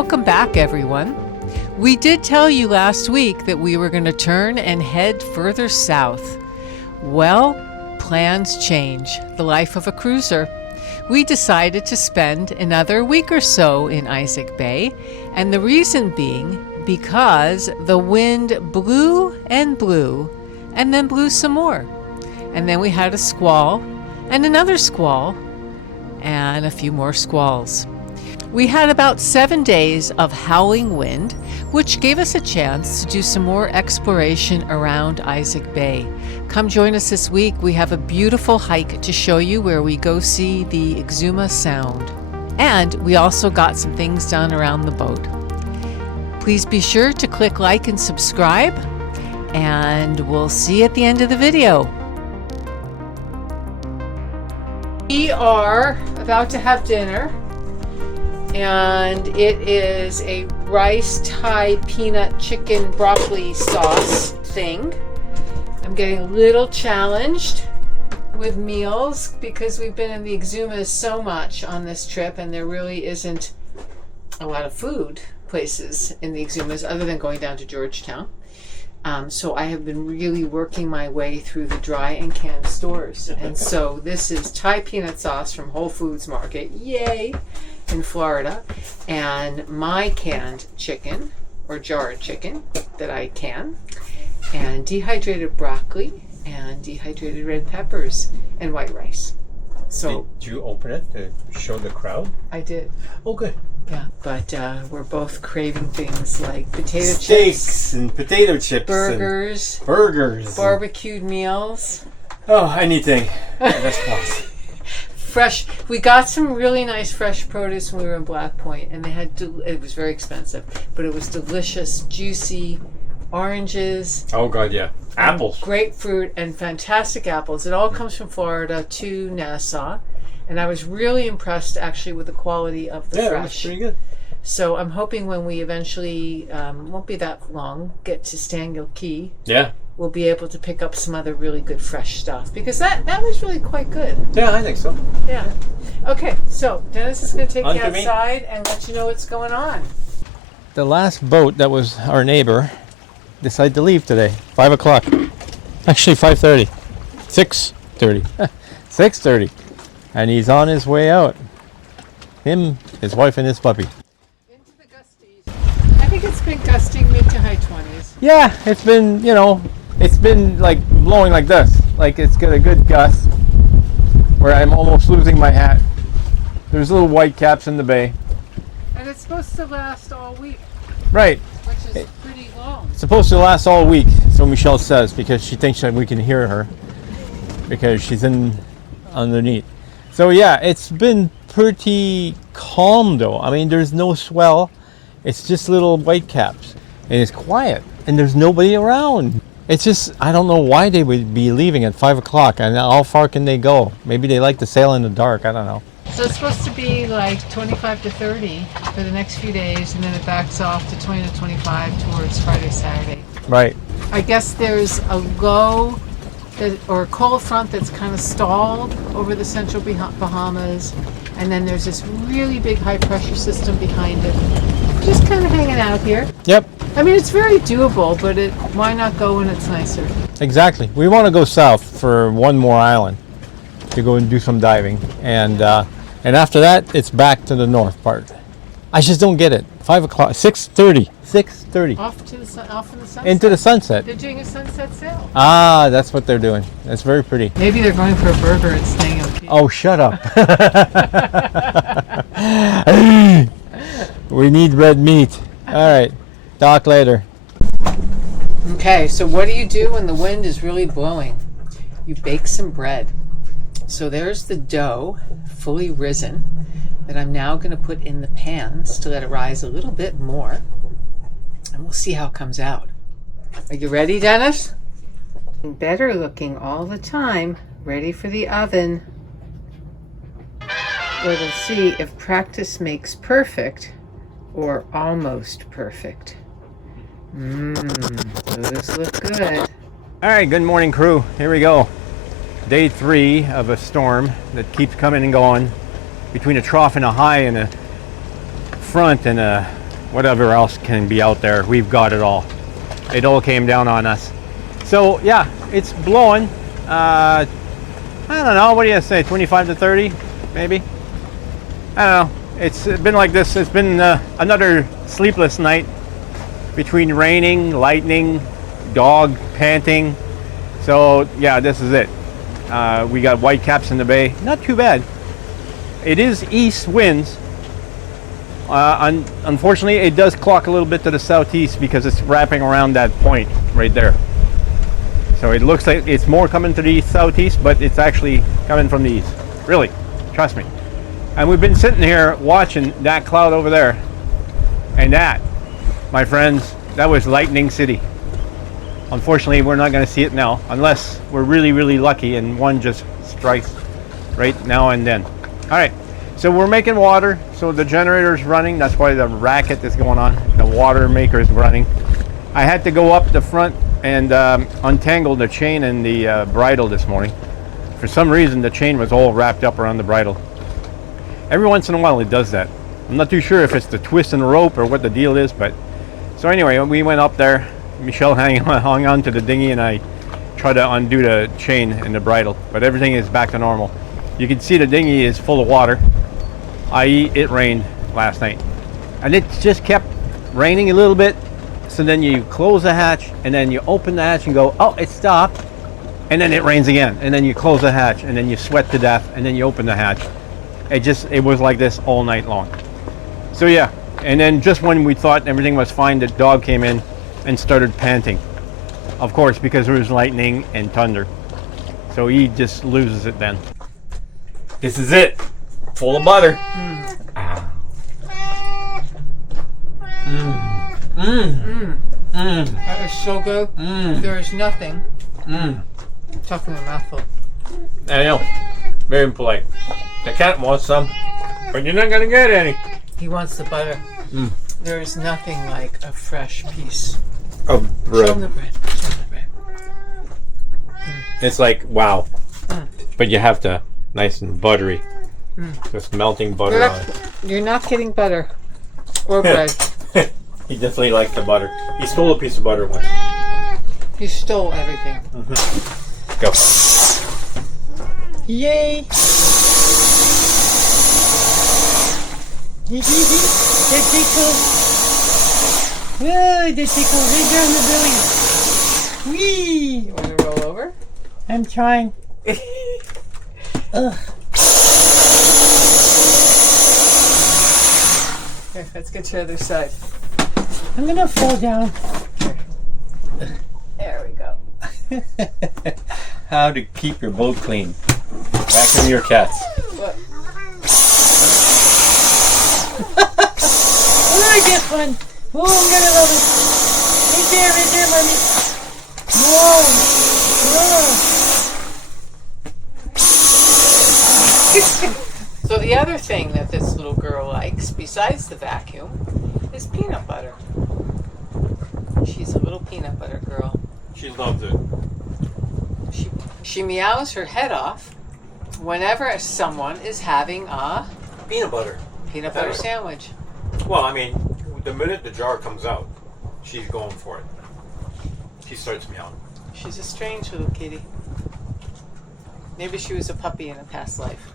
Welcome back, everyone. We did tell you last week that we were going to turn and head further south. Well, plans change. The life of a cruiser. We decided to spend another week or so in Isaac Bay, and the reason being because the wind blew and blew, and then blew some more. And then we had a squall, and another squall, and a few more squalls. We had about 7 days of howling wind, which gave us a chance to do some more exploration around Isaac Bay. Come join us this week. We have a beautiful hike to show you where we go see the Exuma Sound. And we also got some things done around the boat. Please be sure to click like and subscribe, and we'll see you at the end of the video. We are about to have dinner. And it is a rice Thai peanut chicken broccoli sauce thing. I'm getting a little challenged with meals because we've been in the Exumas so much on this trip, and there really isn't a lot of food places in the Exumas other than going down to Georgetown. So I have been really working my way through the dry and canned stores. And so this is Thai peanut sauce from Whole Foods Market. Yay! In Florida, and my canned chicken or jarred chicken that I can, and dehydrated broccoli and dehydrated red peppers and white rice. So did you open it to show the crowd? I did. Oh, good. Yeah, but we're both craving things like potato Steaks chips and potato chips, burgers, barbecued meals. Oh, anything. That's plus. Fresh. We got some really nice fresh produce when we were in Black Point, and they had it was very expensive, but it was delicious, juicy oranges. Oh God, yeah, apples, grapefruit, and fantastic apples. It all comes from Florida to Nassau, and I was really impressed actually with the quality of the fresh. Yeah, it was pretty good. So I'm hoping when we eventually won't be that long get to Stangill Key. Yeah. We'll be able to pick up some other really good fresh stuff, because that was really quite good. Yeah, I think so. Yeah. Okay, so Dennis is going to take you outside and let you know what's going on. The last boat that was our neighbor decided to leave today, 5 o'clock. Actually 5:30. 6:30. 6:30. And he's on his way out. Him, his wife, and his puppy. Into the gusties. I think it's been gusting mid to high 20s. Yeah, it's been, it's been like blowing like this. Like it's got a good gust where I'm almost losing my hat. There's little white caps in the bay. And it's supposed to last all week. Right. Which is pretty long. It's supposed to last all week, so Michelle says, because she thinks that we can hear her because she's in underneath. So yeah, it's been pretty calm though. I mean, there's no swell. It's just little white caps. And it's quiet. And there's nobody around. It's just, I don't know why they would be leaving at 5 o'clock, and how far can they go? Maybe they like to sail in the dark, I don't know. So it's supposed to be like 25 to 30 for the next few days, and then it backs off to 20 to 25 towards Friday, Saturday. Right. I guess there's a low or a cold front that's kind of stalled over the central Bahamas, and then there's this really big high pressure system behind it. Just kind of hanging out here. Yep. I mean, it's very doable, but why not go when it's nicer? Exactly. We want to go south for one more island to go and do some diving, and after that, it's back to the north part. I just don't get it. 5 o'clock, 6:30. 6:30. Off in the sunset. Into the sunset. They're doing a sunset sail. Ah, that's what they're doing. That's very pretty. Maybe they're going for a burger and staying okay. Oh, shut up. We need red meat. All right. Talk later. Okay, so what do you do when the wind is really blowing? You bake some bread. So there's the dough, fully risen, that I'm now going to put in the pans to let it rise a little bit more. And we'll see how it comes out. Are you ready, Dennis? Better looking all the time. Ready for the oven. We'll see if practice makes perfect or almost perfect. Those look good. All right, good morning, crew. Here we go. Day 3 of a storm that keeps coming and going between a trough and a high and a front and a whatever else can be out there. We've got it all. It all came down on us. So yeah, it's blowing. I don't know, what do you say, 25 to 30 maybe? I don't know. It's been like this. It's been another sleepless night between raining, lightning, dog panting. So yeah, this is it. We got white caps in the bay. Not too bad. It is east winds. Unfortunately, it does clock a little bit to the southeast because it's wrapping around that point right there. So it looks like it's more coming to the southeast, but it's actually coming from the east. Really, trust me. And we've been sitting here watching that cloud over there. And that, my friends, that was Lightning City. Unfortunately, we're not going to see it now, unless we're really, really lucky and one just strikes right now and then. All right, so we're making water. So the generator's running. That's why the racket is going on. The water maker is running. I had to go up the front and untangle the chain and the bridle this morning. For some reason, the chain was all wrapped up around the bridle. Every once in a while, it does that. I'm not too sure if it's the twist in the rope or what the deal is, but so anyway, we went up there. Michelle hung on to the dinghy, and I tried to undo the chain and the bridle, but everything is back to normal. You can see the dinghy is full of water, i.e. it rained last night. And it just kept raining a little bit, so then you close the hatch, and then you open the hatch and go, oh, it stopped, and then it rains again, and then you close the hatch, and then you sweat to death, and then you open the hatch. It was like this all night long. So yeah, and then just when we thought everything was fine, the dog came in and started panting. Of course, because there was lightning and thunder. So he just loses it then. This is it. Full of butter. That is so good. There is nothing. Talking a mouthful. I know. Very impolite. The cat wants some, but you're not gonna get any. He wants the butter. There is nothing like a fresh piece. Of bread. Show him the bread. Show him the bread. It's like, wow. But you have to, nice and buttery. Just melting butter on it. You're not getting butter or bread. He definitely likes the butter. He stole a piece of butter once. You stole everything. Go. Yay! That tickles. Whoa, that tickles right down the belly. Whee! You want to roll over? I'm trying. Ugh. Here, let's get to the other side. I'm gonna fall down. There we go. How to keep your boat clean. Vacuum your cats. Look. Oh, I get one. Oh, I'm gonna love it. Right there, mommy. Whoa. So the other thing that this little girl likes, besides the vacuum, is peanut butter. She's a little peanut butter girl. She loves it. She meows her head off whenever someone is having a Peanut butter. peanut butter sandwich. Well, I mean, the minute the jar comes out, she's going for it. She starts meowing. She's a strange little kitty. Maybe she was a puppy in a past life.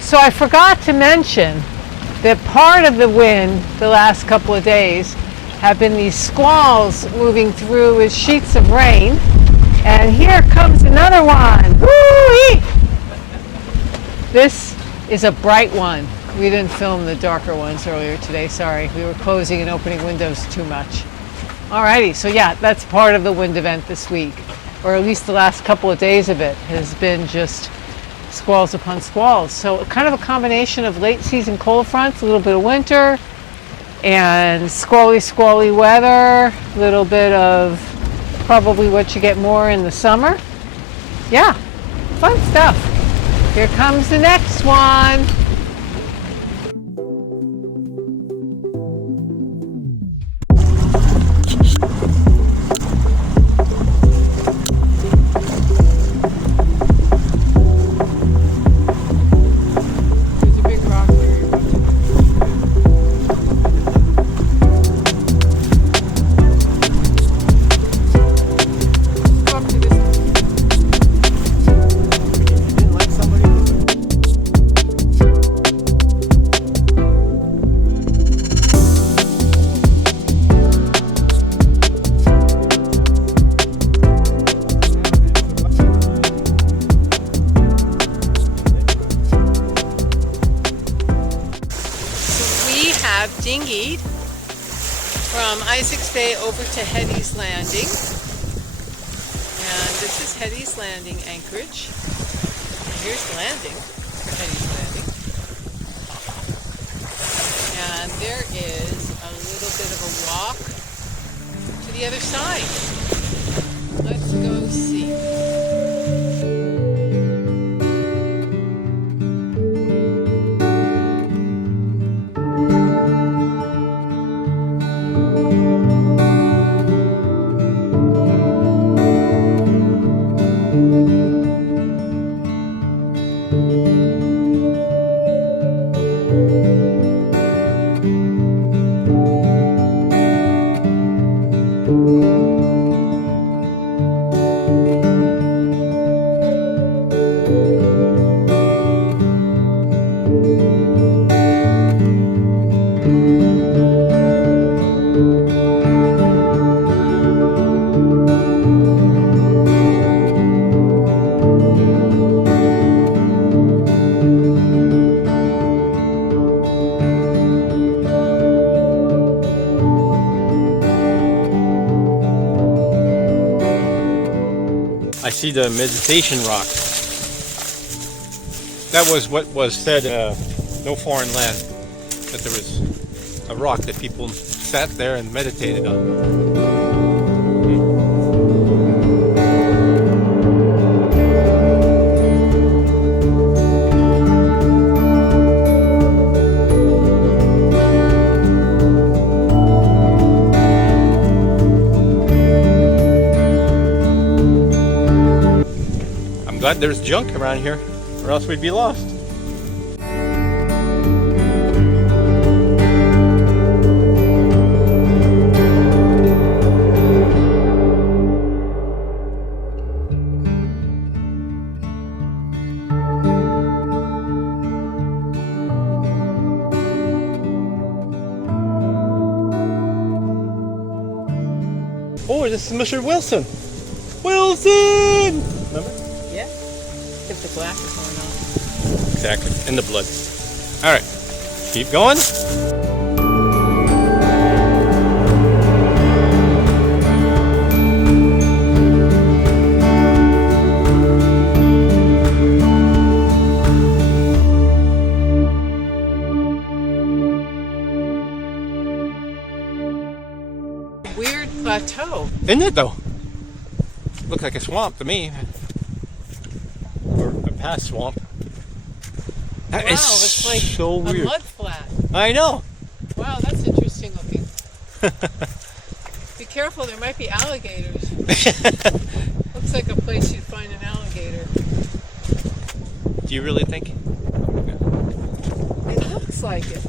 So I forgot to mention that part of the wind the last couple of days have been these squalls moving through with sheets of rain. And here comes another one. Woo-wee! This is a bright one. We didn't film the darker ones earlier today, sorry. We were closing and opening windows too much. Alrighty, so yeah, that's part of the wind event this week. Or at least the last couple of days of it has been just squalls upon squalls. So kind of a combination of late season cold fronts, a little bit of winter, and squally weather, a little bit of probably what you get more in the summer. Yeah, fun stuff. Here comes the next one. There's a big rock there. dinghied from Isaac's Bay over to Hetty's Landing. And this is Hetty's Landing, Anchorage. And here's the landing for Hetty's Landing. And there is a little bit of a walk to the other side. Let's go see. I see the meditation rock. That was what was said, no foreign land. That there was a rock that people sat there and meditated on. I'm glad there's junk around here, or else we'd be lost. Oh, this is Mr. Wilson. Wilson! Remember? Yeah. If the black is going on. Exactly, in the blood. All right, keep going. Weird plateau. Isn't it though? Looks like a swamp to me. Or a past swamp. That Wow, is it's like so a weird. mud flat. I know. Wow, that's interesting looking. Be careful, there might be alligators. Looks like a place you'd find an alligator. Do you really think? It looks like it.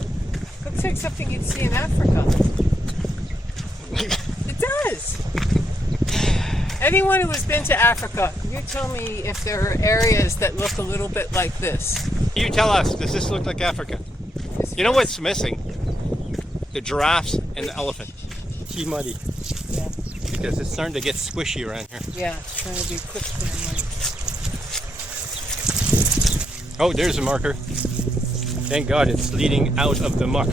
Looks like something you'd see in Africa. It does. Anyone who has been to Africa, you tell me if there are areas that look a little bit like this. You tell us, does this look like Africa? You know what's missing? The giraffes and the elephant. Too muddy. Yeah. Because it's starting to get squishy around here. Yeah, it's trying to be quick family. Oh, there's a marker. Thank God it's leading out of the muck.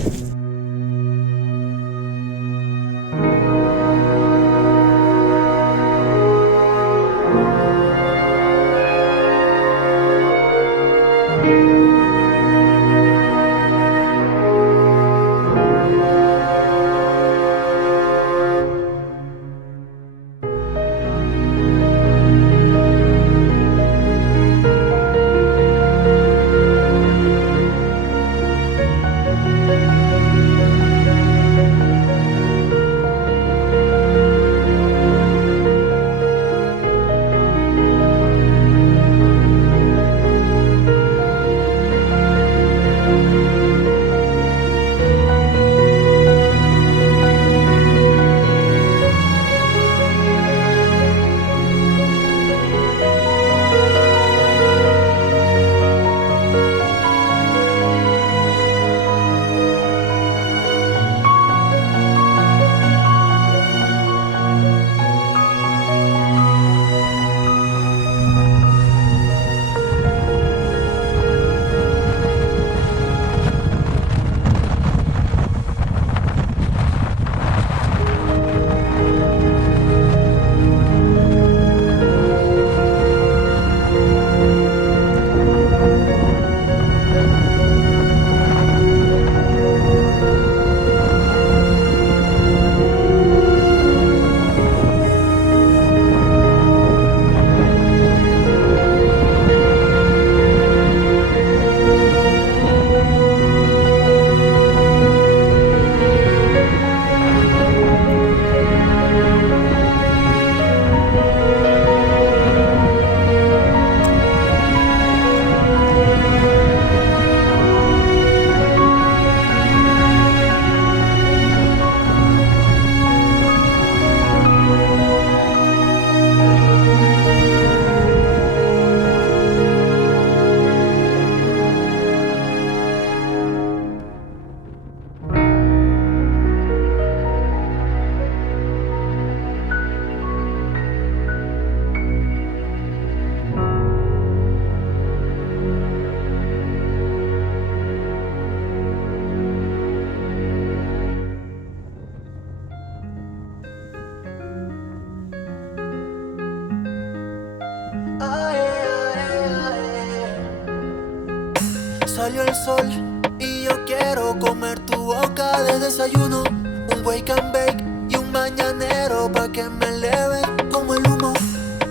Salió el sol y yo quiero comer tu boca de desayuno. Un wake and bake y un mañanero pa' que me eleve como el humo.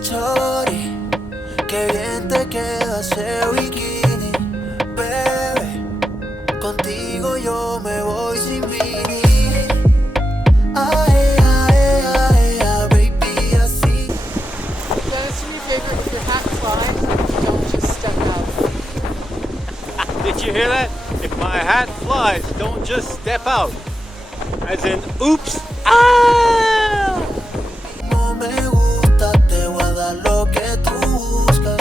Chori, qué bien te queda ese bikini, bebé. Contigo yo me voy sin vini. Ay, ay, ay, ay, baby, así. Dennis, do me a favor, if your hat flies, don't just step out. Did you hear that? If my hat flies, don't just step out. As in, oops. Ah! No me gusta, te voy a dar lo que tú buscas.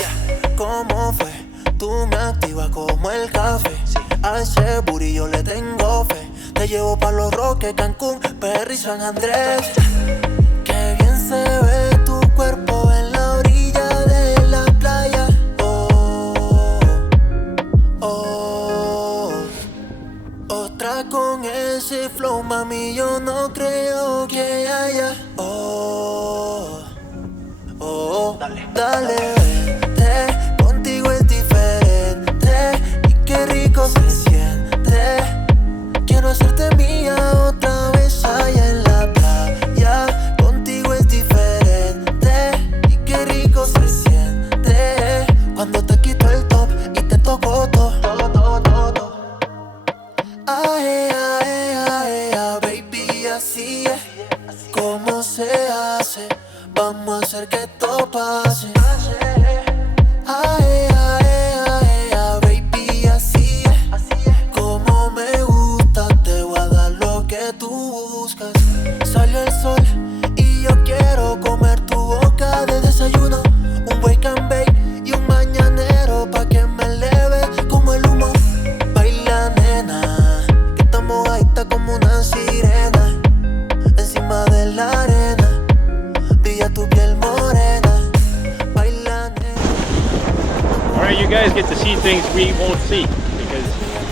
¿Cómo fue? Tú me activas como el café. A ese booty yo le tengo fe. Te llevo pa' Los Roques, Cancún, Perry, San Andrés. Qué bien se ve tu cuerpo en la orilla de la playa. Oh, oh. Otra con ese flow, mami, yo no creo que haya. Oh, oh, dale, vente, contigo es diferente. Y qué rico se siente. Quiero hacerte mía otra vez allá en la playa. Contigo es diferente. Y qué rico se siente. Cuando te quito el top y te toco todo. Ay, ay, ay, ay, baby, así es como se hace. Vamos a hacer que esto pase. Ay, ay, ay, ay, baby, así es como me gusta. Te voy a dar lo que tú buscas. Salió el sol y yo quiero comer tu boca de desayuno. Un wake and bake y un mañanero pa' que me eleve como el humo. Baila, nena, que estamos mojadita como una sirena. Encima de la arena brilla tu piel morena. Baila, nena. Alright, you guys get to see things we won't see because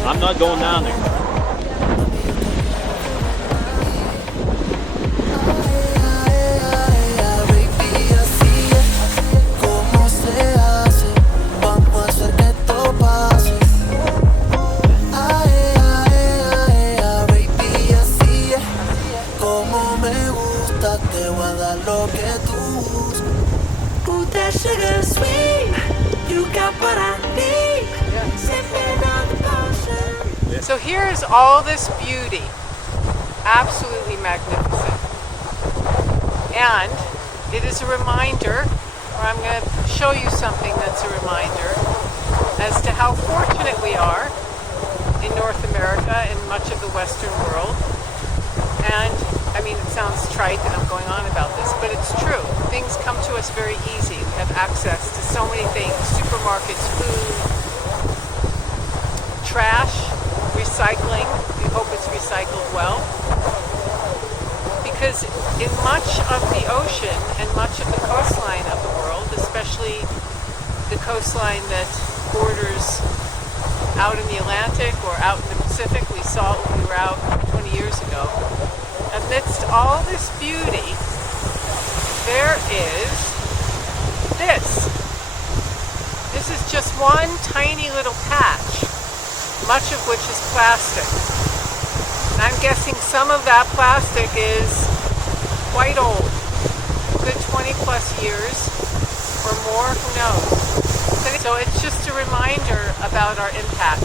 I'm not going down there. Baby, así es como se hace. Vamos a hacer que esto pase. Ay, ay, ay, ay, baby, así es como me gusta. Te voy a dar lo que tú buscas. Ooh, that sugar sweet. You got what I need. Sipping on the potion. So here is all this beauty, absolutely magnificent. And it is a reminder, or I'm going to show you something that's a reminder as to how fortunate we are in North America and much of the Western world. And I mean, it sounds trite that I'm going on about this, but it's true. Things come to us very easy. We have access to so many things: supermarkets, food, trash, recycling. We hope it's recycled well. Because in much of the ocean and much of the coastline of the world, especially the coastline that borders out in the Atlantic or out in the Pacific, we saw it when we were out 20 years ago. Amidst all this beauty, there is this. This is just one tiny little patch, much of which is plastic. And I'm guessing some of that plastic is quite old, a good 20 plus years or more, who knows. So it's just a reminder about our impact.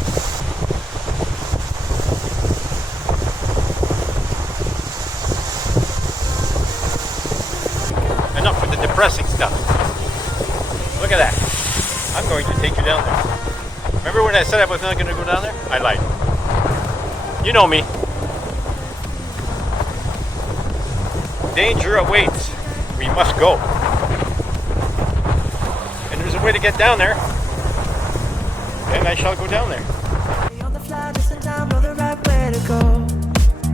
Enough with the depressing stuff. Look at that. I'm going to take you down there. Remember when I said I was not going to go down there? I lied. You know me. Danger awaits. We must go. And there's a way to get down there. And I shall go down there. On the fly, just in time, know the right way to go.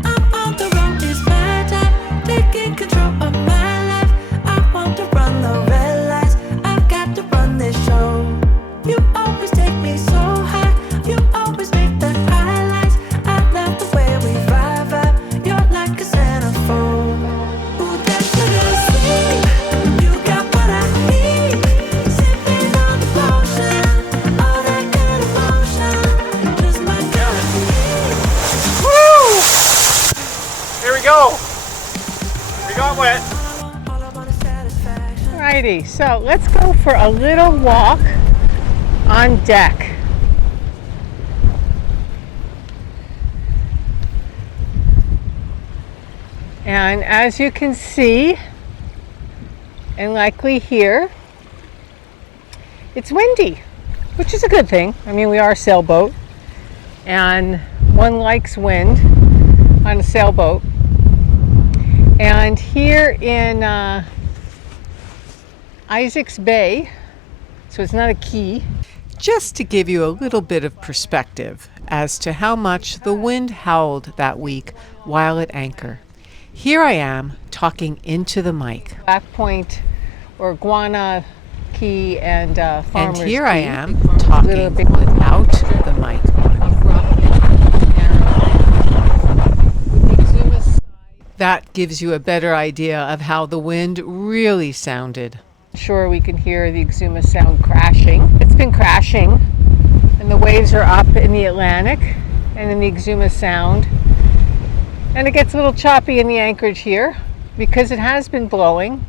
I'm on the road, it's my time, taking control of my life. I want to run the red lights, I've got to run this show. You always take me so high, you always make the highlights. I love the way we vibe, you're like a centerfold. Ooh, that sugar sweet, you got what I need. Sipping on the potion, all that good emotion. righty, so let's go for a little walk on deck. And as you can see, and likely hear, it's windy, which is a good thing. I mean, we are a sailboat, and one likes wind on a sailboat. And here in Isaac's Bay, so it's not a key, just to give you a little bit of perspective as to how much the wind howled that week while at anchor. Here I am talking into the mic. Black Point or Guana Key and Farmers And here Key. I am talking without the mic. That gives you a better idea of how the wind really sounded. Sure, we can hear the Exuma Sound crashing. It's been crashing, and the waves are up in the Atlantic and in the Exuma Sound. And it gets a little choppy in the Anchorage here because it has been blowing.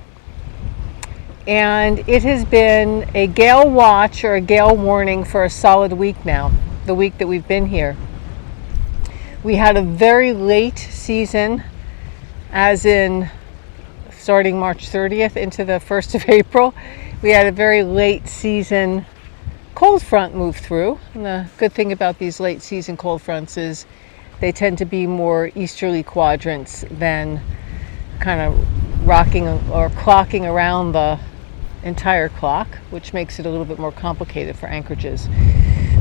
And it has been a gale watch or a gale warning for a solid week now, the week that we've been here. We had a very late season, as in starting March 30th into the 1st of April. We had a very late season cold front move through. And the good thing about these late season cold fronts is they tend to be more easterly quadrants than kind of rocking or clocking around the entire clock, which makes it a little bit more complicated for anchorages.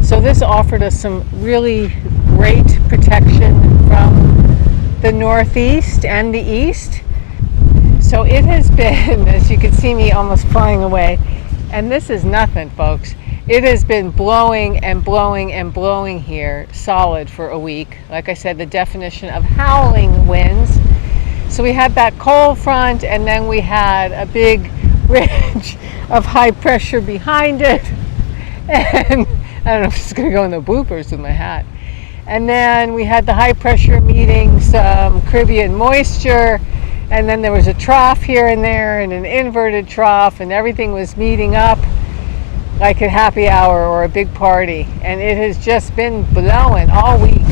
So this offered us some really great protection from the northeast and the east. So it has been, as you can see me almost flying away, and this is nothing, folks. It has been blowing and blowing and blowing here solid for a week. Like I said, the definition of howling winds. So we had that cold front, and then we had a big ridge of high pressure behind it. And I don't know if it's going to go in the bloopers with my hat. And then we had the high pressure meeting some Caribbean moisture. And then there was a trough here and there and an inverted trough, and everything was meeting up like a happy hour or a big party. And it has just been blowing all week.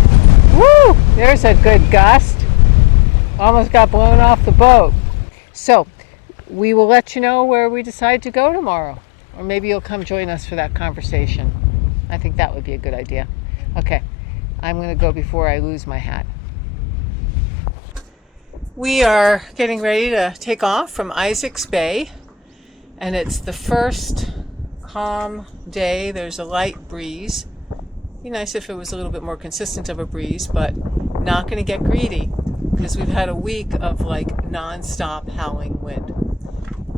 Woo! There's a good gust. Almost got blown off the boat. So we will let you know where we decide to go tomorrow. Or maybe you'll come join us for that conversation. I think that would be a good idea. Okay, I'm going to go before I lose my hat. We are getting ready to take off from Isaac's Bay, and it's the first calm day. There's a light breeze. Be nice if it was a little bit more consistent of a breeze, but not going to get greedy because we've had a week of like non-stop howling wind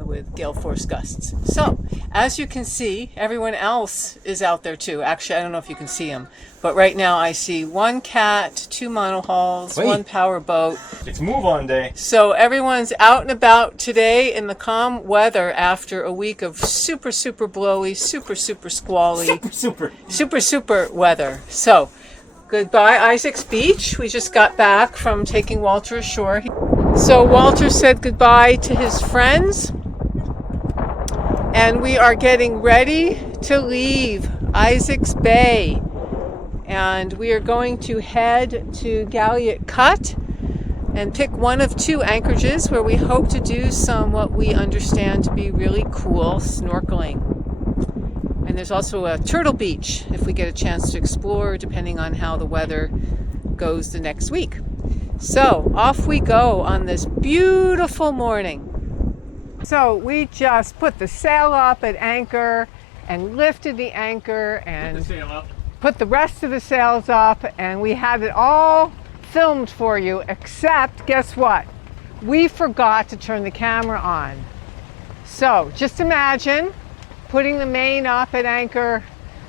with gale force gusts. So, as you can see, everyone else is out there too. Actually, I don't know if you can see them, but right now I see one cat, two monohulls, one power boat. It's move on day. So everyone's out and about today in the calm weather after a week of super, super blowy, super, super squally, super weather. So, goodbye Isaac's Beach. We just got back from taking Walter ashore. So Walter said goodbye to his friends. And we are getting ready to leave Isaac's Bay. And we are going to head to Galliot Cut and pick one of two anchorages where we hope to do some what we understand to be really cool snorkeling. And there's also a turtle beach if we get a chance to explore, depending on how the weather goes the next week. So off we go on this beautiful morning. So we just put the sail up at anchor and lifted the anchor and put the rest of the sails up, and we had it all filmed for you, except guess what? We forgot to turn the camera on. So just imagine putting the main up at anchor,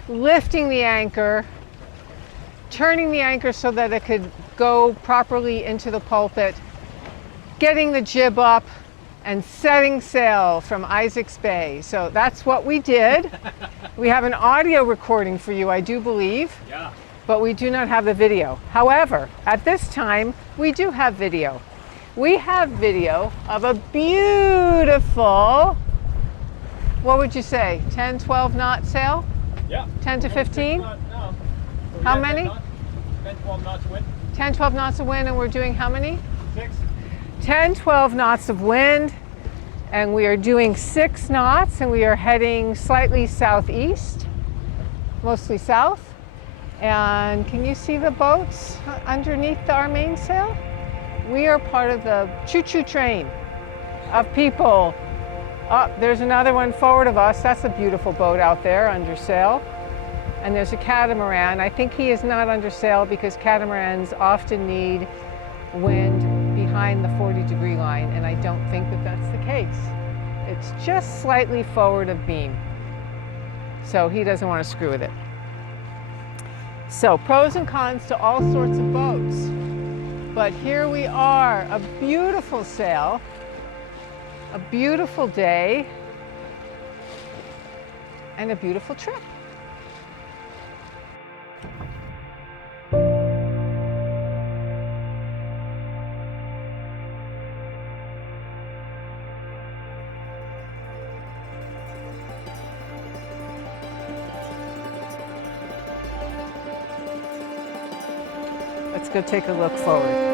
lifting the anchor, turning the anchor so that it could go properly into the pulpit, getting the jib up, and setting sail from Isaac's Bay. So that's what we did. We have an audio recording for you, I do believe, but we do not have the video. However, at this time, we do have video. We have video of a beautiful what would you say? 10, 12 knot sail? Yeah. 10 to 15? No. So How many? 10, 12 knots wind. 10, 12 knots of wind, and we're doing how many? 6. 10, 12 knots of wind, and we are doing 6 knots, and we are heading slightly southeast, mostly south. And can you see the boats underneath our mainsail? We are part of the choo-choo train of people. Oh, there's another one forward of us. That's a beautiful boat out there under sail. And there's a catamaran. I think he is not under sail because catamarans often need wind behind the 40-degree line, and I don't think that that's the case. It's just slightly forward of beam. So he doesn't want to screw with it. So pros and cons to all sorts of boats. But here we are, a beautiful sail, a beautiful day, and a beautiful trip. Let's go take a look forward.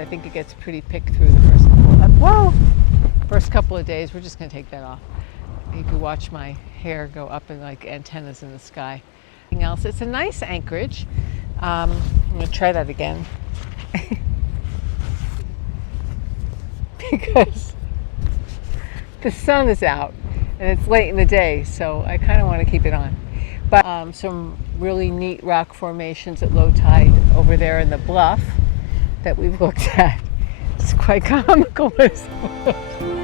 I think it gets pretty picked through the first couple of days. We're just going to take that off. You can watch my hair go up in like antennas in the sky. Anything else? It's a nice anchorage. I'm going to try that again because the sun is out and it's late in the day, so I kind of want to keep it on. But some really neat rock formations at low tide over there in the bluff that we've looked at. It's quite comical, isn't it?